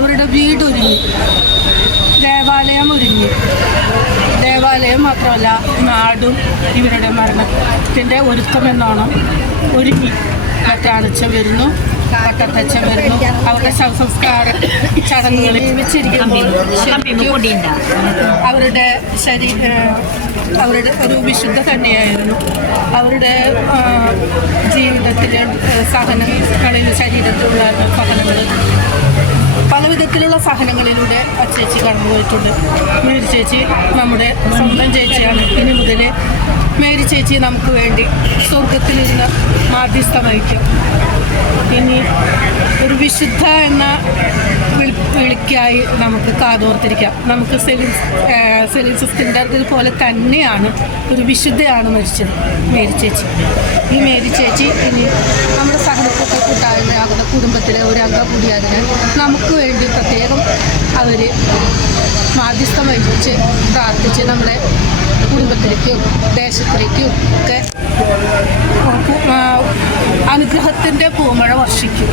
അവരുടെ വീടൊരുങ്ങി ദേവാലയം ഒരുങ്ങി. ദേവാലയം മാത്രമല്ല നാടും ഇവരുടെ മരണത്തിന്റെ ഒരുക്കമെന്നോണം ഒരുങ്ങി. മറ്റാണച്ചൻ വരുന്നു പട്ടത്തച്ഛൻ വരുന്നു. അവരുടെ ശവസംസ്കാര ചടങ്ങുകളിൽ വെച്ചിരിക്കുമ്പോൾ ശരിക്കും അവരുടെ ശരീര അവരുടെ ഒരു വിശുദ്ധ തന്നെയായിരുന്നു. അവരുടെ ജീവിതത്തിലെ സഹനങ്ങളിൽ ശരീരത്തിലുള്ള സഹനങ്ങൾ വിധത്തിലുള്ള സഹനങ്ങളിലൂടെ ആ ചേച്ചി കടന്നുപോയിട്ടുണ്ട്. മേരി ചേച്ചി നമ്മുടെ സ്വന്തം ചേച്ചിയാണ്. ഇനി മുതൽ മേരി ചേച്ചി നമുക്ക് വേണ്ടി സ്വർഗത്തിലിരുന്ന് മാധ്യസ്ഥ വഹിക്കും ഇനി ഒരു വിശുദ്ധ എന്ന വിളി വിളിക്കായി നമുക്ക് കാതോർത്തിരിക്കാം. നമുക്ക് സെലിൻ സെലിൻ സിസ്റ്റിന്റെ പോലെ തന്നെയാണ് ഒരു വിശുദ്ധയാണ് മരിച്ചത് മേരി ചേച്ചി. ഈ മേരി ചേച്ചി ഇനി നമ്മുടെ സഹനപ്പെട്ട കൂട്ടായ്മയാകുന്ന കുടുംബത്തിലെ ഒരു അംഗം കൂടിയതിന് നമുക്ക് വേണ്ടി പ്രത്യേകം അവർ മാധ്യസ്ഥം വഹിച്ച് പ്രാർത്ഥിച്ച് നമ്മളെ കുടുംബത്തിലേക്കും ദേശത്തിലേക്കും ഒക്കെ അനുഗ്രഹത്തിന്റെ പൂമഴ വർഷിക്കും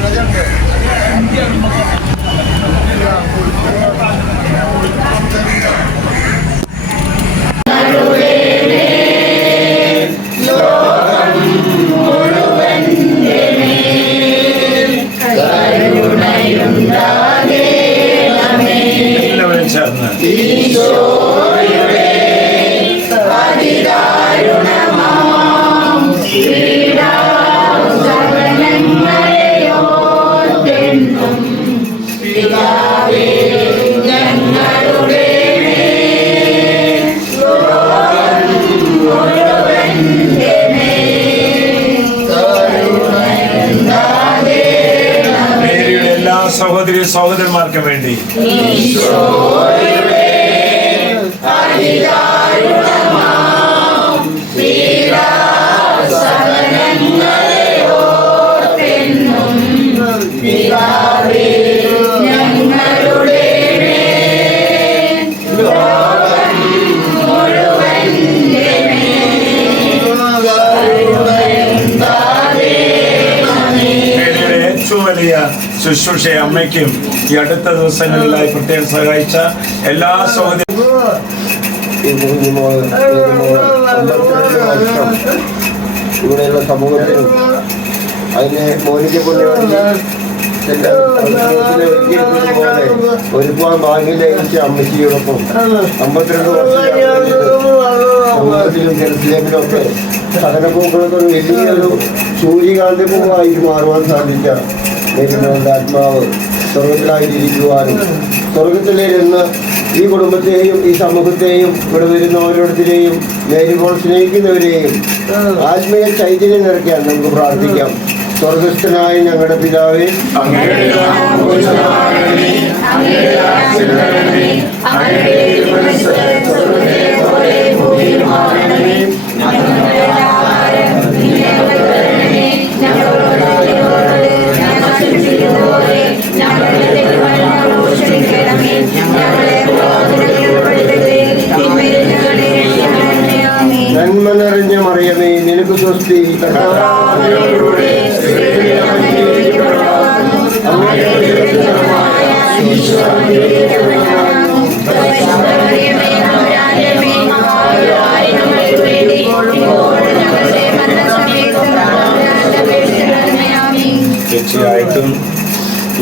സഹോദരന്മാർക്കും വേണ്ടി ശുശ്രൂഷയെ അമ്മയ്ക്കും ഈ അടുത്ത ദിവസങ്ങളിലായി പ്രത്യേകം സഹായിച്ച എല്ലാ സഹോദരി ഇവിടെയുള്ള സമൂഹത്തിനും അതിനെ പോലെ ഒരുപാട് ഭാഗ്യം ലഭിച്ച അമ്മച്ചിയോടൊപ്പം അമ്പത്തിരണ്ട് വർഷം സമൂഹത്തിലും ജനത്തിലേക്കിലും ഒക്കെ ഒരു വലിയൊരു സൂര്യകാന്തി പൂവായിട്ട് മാറുവാൻ സാധിച്ച ദൈവങ്ങളുടെ ആത്മാവ് സ്വർഗത്തിലായിരിക്കുവാനും സ്വർഗത്തിലിരുന്ന് ഈ കുടുംബത്തെയും ഈ സമൂഹത്തെയും ഇവിടെ വരുന്ന ഓരോരുത്തരെയും നേരിപ്പോൾ സ്നേഹിക്കുന്നവരെയും ആത്മീയ ചൈതന്യം നിറയ്ക്കാൻ നമുക്ക് പ്രാർത്ഥിക്കാം. സ്വർഗസ്ഥനായ ഞങ്ങളുടെ പിതാവേ നന്മ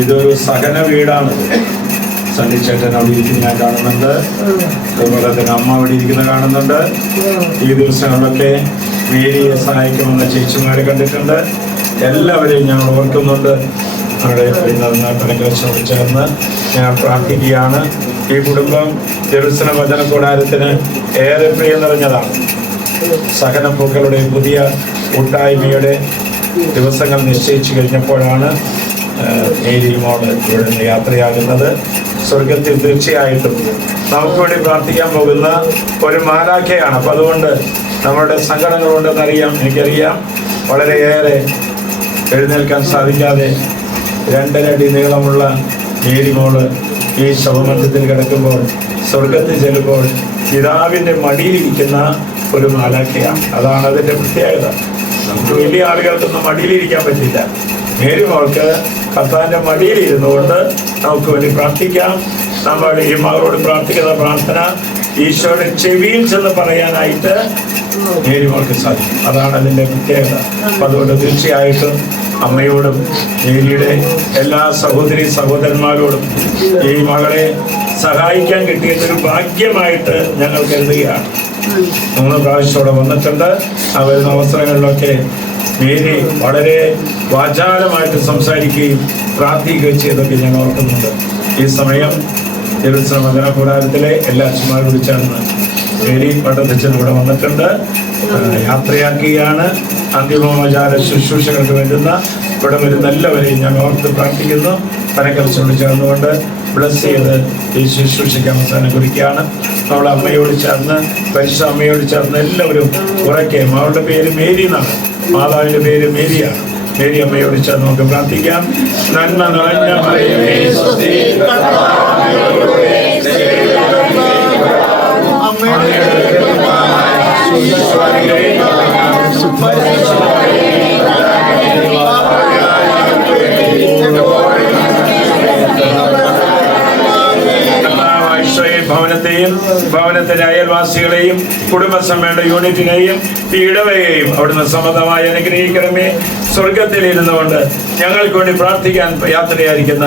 ഇതൊരു സഹന വീടാണ്. സണ്ണിച്ചേട്ടൻ അവിടെ ഇരിക്കുന്ന ഞാൻ കാണുന്നുണ്ട്. അതുപോലെ തന്നെ അമ്മ അവിടെ ഇരിക്കുന്ന കാണുന്നുണ്ട്. ഈ ദിവസങ്ങളിലൊക്കെ മേരിയെ സഹായിക്കുമെന്ന ചേച്ചിമാരെ കണ്ടിട്ടുണ്ട്. എല്ലാവരെയും ഞങ്ങൾ ഓർക്കുന്നുണ്ട്. അവിടെ കണക്കലക്ഷോട് ചേർന്ന് ഞാൻ പ്രാർത്ഥിക്കുകയാണ്. ഈ കുടുംബം ജെറുസലം വചന കൂടാരത്തിന് ഏറെ പ്രിയം നിറഞ്ഞതാണ്. സഹനപ്പൂക്കളുടെ പുതിയ കൂട്ടായ്മയുടെ ദിവസങ്ങൾ നിശ്ചയിച്ചു കഴിഞ്ഞപ്പോഴാണ് ആഹ്, ഇവിടുന്ന് യാത്രയാകുന്നത്. സ്വർഗത്തിൽ തീർച്ചയായിട്ടും നമുക്ക് വേണ്ടി പ്രാർത്ഥിക്കാൻ പോകുന്ന ഒരു മാലാഖയാണ്. അപ്പം അതുകൊണ്ട് നമ്മുടെ സങ്കടങ്ങളുണ്ടെന്നറിയാം എനിക്കറിയാം. വളരെയേറെ എഴുന്നേൽക്കാൻ സാധിക്കാതെ രണ്ടരടി നീളമുള്ള ഏരിമോൾ മോൾ ഈ ശവമധ്യത്തിൽ കിടക്കുമ്പോൾ സ്വർഗത്തിൽ ചെല്ലുമ്പോൾ പിതാവിന്റെ മടിയിലിരിക്കുന്ന ഒരു മാലാഖയാണ്. അതാണ് അതിന്റെ പ്രത്യേകത. നമുക്ക് വലിയ ആളുകൾക്കൊന്നും മടിയിലിരിക്കാൻ പറ്റില്ല. മേരി മോൾക്ക് കർത്താവിന്റെ മടിയിൽ ഇരുന്നുകൊണ്ട് നമുക്ക് വേണ്ടി പ്രാർത്ഥിക്കാം. നമ്മൾ ഈ മകളോട് പ്രാർത്ഥിക്കുന്ന പ്രാർത്ഥന ഈശോയുടെ ചെവിയിൽ ചെന്ന് പറയാനായിട്ട് നേരിമോൾക്ക് സാധിക്കും. അതാണ് അതിന്റെ പ്രത്യേകത. അപ്പം അതുകൊണ്ട് തീർച്ചയായിട്ടും അമ്മയോടും മേരിയുടെ എല്ലാ സഹോദരി സഹോദരന്മാരോടും ഈ മകളെ സഹായിക്കാൻ കിട്ടിയതൊരു ഭാഗ്യമായിട്ട് ഞങ്ങൾ കരുതുകയാണ്. മൂന്ന് പ്രാവശ്യമോടെ വന്നിട്ടുണ്ട്. ആ വരുന്ന അവസരങ്ങളിലൊക്കെ മേരി വളരെ വാചാലമായിട്ട് സംസാരിക്കുകയും പ്രാർത്ഥിക്കുകയും ചെയ്തൊക്കെ ഞാൻ ഓർക്കുന്നുണ്ട്. ഈ സമയം തിരുവത്സവ കൂടാരത്തിലെ എല്ലാ അച്ഛന്മാരും വിളിച്ചാണ് മേരി പട്ടത്തച്ഛൻ ഇവിടെ വന്നിട്ടുണ്ട്. യാത്രയാക്കിയാണ് അന്തിമോപചാര ശുശ്രൂഷകൾക്ക് വേണ്ടുന്ന ഇവിടെ വരുന്ന എല്ലാവരെയും ഞാൻ ഓർത്ത് പ്രാർത്ഥിക്കുന്നു. പനക്കരച്ചോട് ചേർന്നുകൊണ്ട് ബ്ലസ് ചെയ്ത് ഈ ശുശ്രൂഷയ്ക്ക് അവസാനം കുറിക്കുകയാണ്. അവൾ അമ്മയോട് ചേർന്ന് പരിശുദ്ധ അമ്മയോട് ചേർന്ന് എല്ലാവരും ഉറക്കെ അവളുടെ പേര് മേരി എന്നാണ് മാതാവിന്റെ പേര് മേരിയാണ് മേരി ചേർന്ന് നമുക്ക് പ്രാർത്ഥിക്കാം. നന്മ നിറഞ്ഞ ഭവനത്തെയും ഭവനത്തിന്റെ അയൽവാസികളെയും കുടുംബസമ്മേളന യൂണിറ്റിനെയും ഈ ഇടവകയെയും അവിടുന്ന് സമതമായി അനുഗ്രഹിക്കണമേ. സ്വർഗത്തിൽ ഇരുന്നുകൊണ്ട് ഞങ്ങൾക്ക് വേണ്ടി പ്രാർത്ഥിക്കാൻ യാത്രയായിരിക്കുന്ന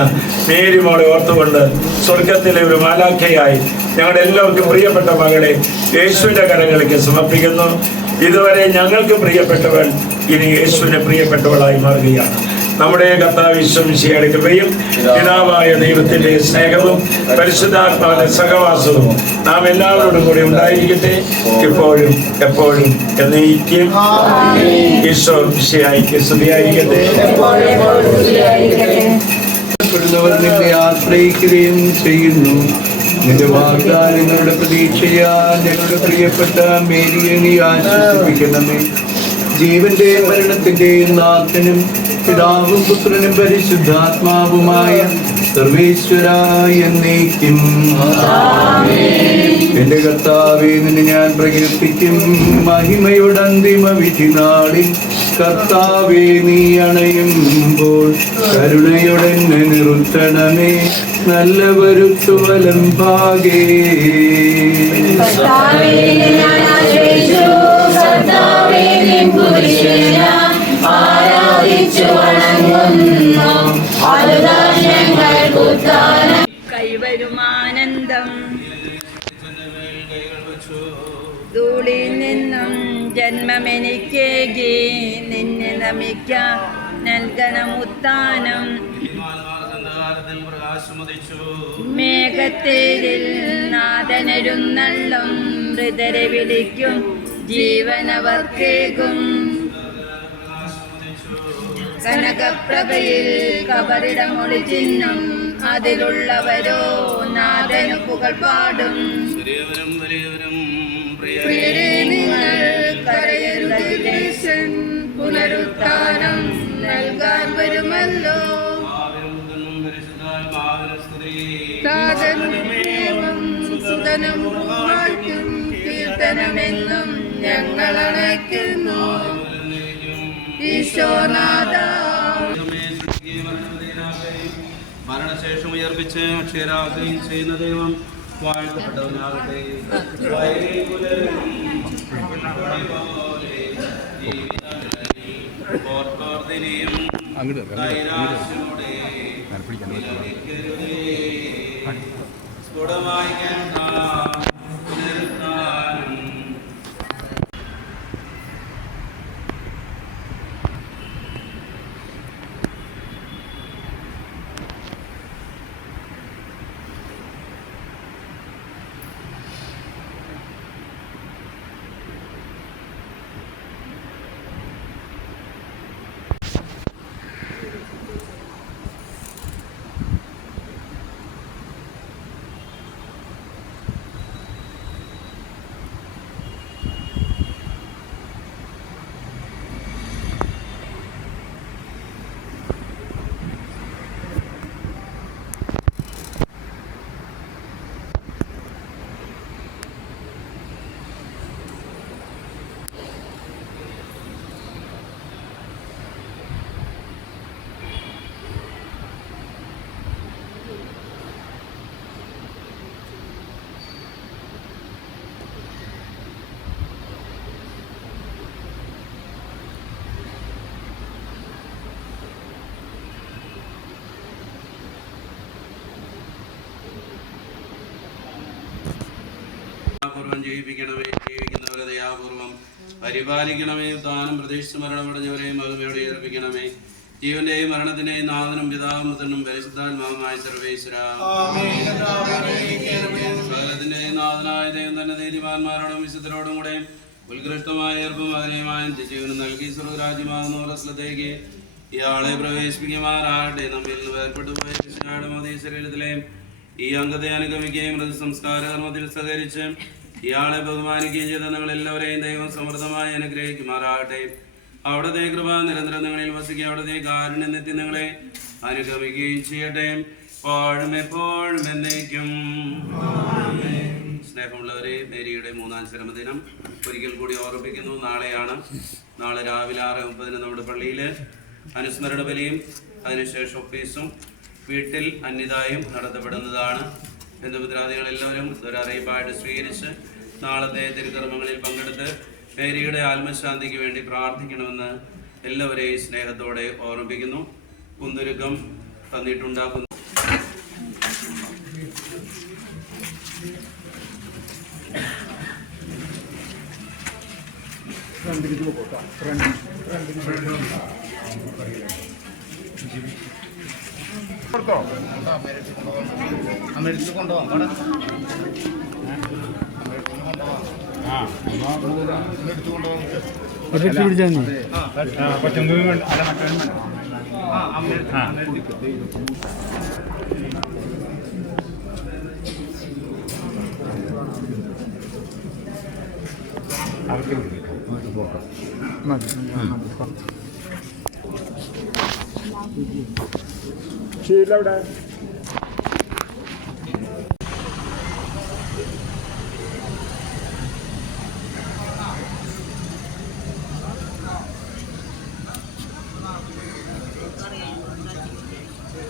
മേരി ഓർത്തുകൊണ്ട് സ്വർഗത്തിലെ ഒരു മാലാഖയായി ഞങ്ങളുടെ എല്ലാവർക്കും പ്രിയപ്പെട്ട മകളെ യേശുവിന്റെ കരങ്ങളിലേക്ക് സമർപ്പിക്കുന്നു. ഇതുവരെ ഞങ്ങൾക്ക് പ്രിയപ്പെട്ടവൾ ഇനി യേശുവിന് പ്രിയപ്പെട്ടവളായി മാറുകയാണ്. നമ്മുടെ കർത്താവ് വിശ്വമിശിയുടെ കൃപയും പിതാവായ ദൈവത്തിന്റെ സ്നേഹവും പരിശുദ്ധാത്മാവിന്റെ സഹവാസവും നാം എല്ലാവരോടും കൂടി ഉണ്ടായിരിക്കട്ടെ. ഇപ്പോഴും എപ്പോഴും എന്നേക്കും. ഈശോ വിഷയായിക്ക് സ്തുതിയായിരിക്കട്ടെ. പ്പെടുന്നവർ നിന്നെ ആശ്രയിക്കുകയും ചെയ്യുന്നു. നിന്റെ വാഗ്ദാനങ്ങളുടെ പ്രതീക്ഷയാൽ ഞങ്ങളുടെ പ്രിയപ്പെട്ട മേരിയെ നീ ആശ്വസിപ്പിക്കണമേ. ജീവന്റെ മരണത്തിന്റെയും നാഥനും പിതാവും പുത്രനും പരിശുദ്ധാത്മാവുമായ സർവേശ്വര എന്നേക്കും. എന്റെ കർത്താവെ നിന്നെ ഞാൻ പ്രകീർത്തിക്കും. മഹിമയുടെ അന്തിമ വിധി നാളിൽ കർത്താവെ നീ അണയുമ്പോൾ കരുണയുടെ നിറുത്തണമേ. നിർത്തണമേ നല്ല വരുത്തുവലം പാകേ കൈവരുമാനന്ദം. ധൂളിൽ നിന്നും ജന്മമെനിക്കേകി. നിന്നെ നമിക്ക നൽകണം ഉത്താനം മേഘത്തേരിൽ നാദനെഴുന്നള്ളും ഹൃദരെ വിളിക്കും ജീവനവർക്കേകും. കനകപ്രഭയിൽ കബറിടമൊളി ചിഹ്നം. അതിലുള്ളവരോ നാഥനു പുകൾ പാടും. പ്രിയരേ നിങ്ങൾ കരയരുത് ദേശൻ പുനരുത്ഥാനം നൽകാൻ വരുമല്ലോ. സാധനം സുതനം കീർത്തനമെന്നും ഞങ്ങൾ അണയ്ക്കുന്നു. ഈശോനാഥ മരണശേഷം ഉയർപ്പിച്ച് അക്ഷരാഗ്രഹം ചെയ്യുന്ന ദൈവം വാഴ്ത്തപ്പെട്ടവനാകട്ടെ. നൈരാശ്യമുടെ സ്ഫുടമായി ജീവിപ്പിക്കണമേ ജീവിക്കുന്നവരെ ദയാപൂർവം പരിപാലിക്കണമേ ദാനം പ്രതീക്ഷിച്ച് മരണമടഞ്ഞവരെയും മഹിമയോടെ ഏൽപ്പിക്കണമേ. ജീവന്റെയും മരണത്തിന്റെയും നാഥനും പിതാവും പുത്രനും പരിശുദ്ധാത്മാവുമായ സർവേശ്വര. നാഥനായ ദൈവം തന്നെ നീതിമാന്മാരോടും വിശുദ്ധരോടും കൂടെ ഉത്കൃഷ്ടമായ ഏർപ്പും ജീവനും നൽകി സ്വർഗരാജ്യമാകുന്ന പ്രശ്നത്തേക്ക് ഇയാളെ പ്രവേശിപ്പിക്കുമാറാകട്ടെ. നമ്മിൽ നിന്ന് വേർപെട്ടു പോയ കൃഷ്ണയുടെ മോദി ശരീരത്തിലെ ഈ അംഗത്തെ അനുഗമിക്കുകയും മൃതസംസ്കാര കർമ്മത്തിൽ സഹകരിച്ച് ഇയാളെ ബഹുമാനിക്കുകയും ചെയ്ത നിങ്ങൾ എല്ലാവരെയും ദൈവം സമൃദ്ധമായി അനുഗ്രഹിക്കുമാറാകട്ടെ. അവിടത്തെ കൃപ നിരന്തരം നിങ്ങളിൽ വസിക്കുക അവിടത്തെ കാരുണ്യം നിത്യം നിങ്ങളെ അനുഗമിക്കുകയും ചെയ്യട്ടെ. പാഴും എപ്പോഴും എന്നേക്കും. സ്നേഹമുള്ളവരെ മേരിയുടെ മൂന്നാം ചരമദിനം ഒരിക്കൽ കൂടി ഓർമ്മിപ്പിക്കുന്നു. നാളെയാണ് നാളെ രാവിലെ ആറ് മുപ്പതിന് നമ്മുടെ പള്ളിയിൽ അനുസ്മരണ ബലിയും അതിനുശേഷം ഒഫീസും വീട്ടിൽ അന്യതായും നടത്തപ്പെടുന്നതാണ്. ബന്ധുമിത്രാദികൾ എല്ലാവരും ഒരറിയിപ്പായിട്ട് സ്വീകരിച്ച് നാളത്തെ തിരുക്കർമ്മങ്ങളിൽ പങ്കെടുത്ത് മേരിയുടെ ആത്മശാന്തിക്ക് വേണ്ടി പ്രാർത്ഥിക്കണമെന്ന് എല്ലാവരെയും സ്നേഹത്തോടെ ഓർമ്മിപ്പിക്കുന്നു. കുന്തുരുക്കം തന്നിട്ടുണ്ടാക്കുന്നു. അവർക്ക് പോക്കാം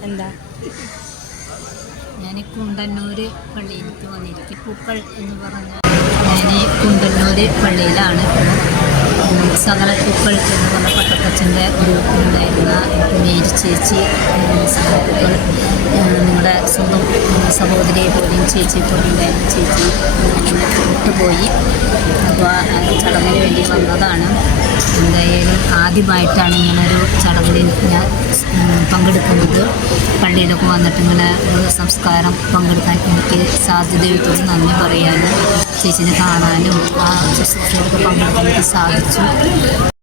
എന്താ? ഞാൻ കുണ്ടന്നൂർ പള്ളിയിലേക്ക് വന്നിരിക്കും. പൂക്കൾ എന്ന് പറഞ്ഞ ഞാൻ കുണ്ടന്നൂർ പള്ളിയിലാണ്. സകലപ്പൂക്കൾ സകല പൂക്കൾ എന്ന് പറഞ്ഞ പട്ടത്തച്ഛന്റെ ഗ്രൂപ്പിലുണ്ടായിരുന്ന മേരി ചേച്ചി സകലപ്പൂക്കൾ നിങ്ങളുടെ സ്വന്തം സഹോദരിയെ പോലെയും ചേച്ചി പോലെയും ഉണ്ടായിരുന്ന ചേച്ചി അങ്ങനെ വിട്ടുപോയി. അപ്പോൾ ചടങ്ങിന് വേണ്ടി വന്നതാണ്. എന്തായാലും ആദ്യമായിട്ടാണ് ഇങ്ങനൊരു ചടങ്ങിൽ ഞാൻ പങ്കെടുക്കുന്നത്. പള്ളിയിലൊക്കെ വന്നിട്ട് ഇങ്ങനെ സംസ്കാരം പങ്കെടുക്കാൻ എനിക്ക് സാധ്യതയോട് നന്ദി പറയാനും. ചേച്ചിനെ കാണാനും ആ ശുശ്രൂഷയിലൊക്കെ പങ്കെടുക്കാൻ എനിക്ക് സാധിച്ചു